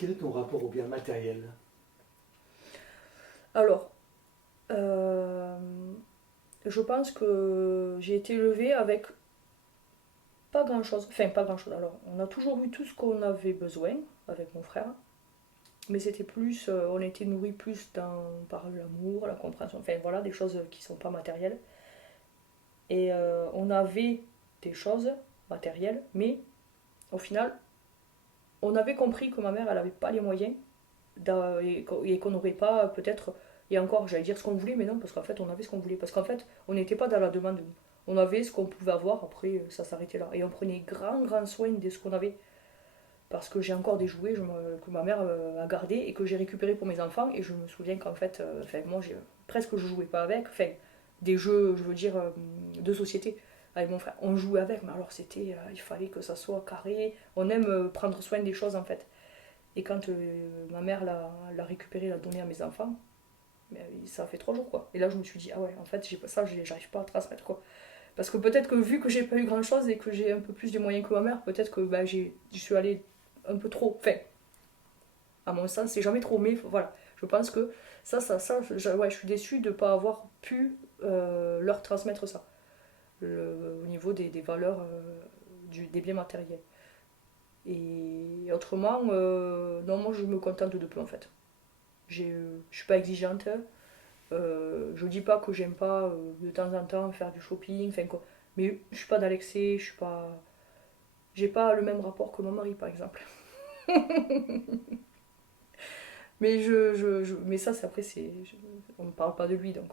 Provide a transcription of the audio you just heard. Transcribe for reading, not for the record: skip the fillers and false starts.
Quel est ton rapport au bien matériel? Alors, je pense que j'ai été élevée avec pas grand-chose. Enfin, pas grand-chose. Alors, on a toujours eu tout ce qu'on avait besoin avec mon frère. Mais c'était plus, on était nourris plus par l'amour, la compréhension. Enfin, voilà, des choses qui sont pas matérielles. Et on avait des choses matérielles, mais au final, on avait compris que ma mère, elle avait pas les moyens et qu'on n'aurait pas peut-être, et encore, j'allais dire ce qu'on voulait, mais non, parce qu'en fait, on avait ce qu'on voulait. Parce qu'en fait, on n'était pas dans la demande. On avait ce qu'on pouvait avoir, après, ça s'arrêtait là. Et on prenait grand soin de ce qu'on avait. Parce que j'ai encore des jouets que ma mère a gardés et que j'ai récupérés pour mes enfants. Et je me souviens qu'en fait, moi, presque je jouais pas avec. Enfin, des jeux, je veux dire, de société avec mon frère. On jouait avec, mais alors c'était, il fallait que ça soit carré. On aime prendre soin des choses en fait. Et quand ma mère l'a récupéré, l'a donné à mes enfants, mais, ça a fait 3 jours quoi. Et là je me suis dit, ah ouais, en fait j'arrive pas à transmettre quoi. Parce que peut-être que vu que j'ai pas eu grand chose et que j'ai un peu plus de moyens que ma mère, peut-être que bah, je suis allée un peu trop. Enfin, à mon sens, c'est jamais trop, mais voilà. Je pense que ouais, je suis déçue de ne pas avoir pu leur transmettre ça. Au niveau des valeurs des biens matériels. Et autrement, non, moi je me contente de peu en fait. Je suis pas exigeante. Je dis pas que j'aime pas de temps en temps faire du shopping, enfin quoi. Mais je suis pas dans l'excès, je suis pas. J'ai pas le même rapport que mon mari par exemple. Mais mais ça, c'est après, on ne parle pas de lui donc.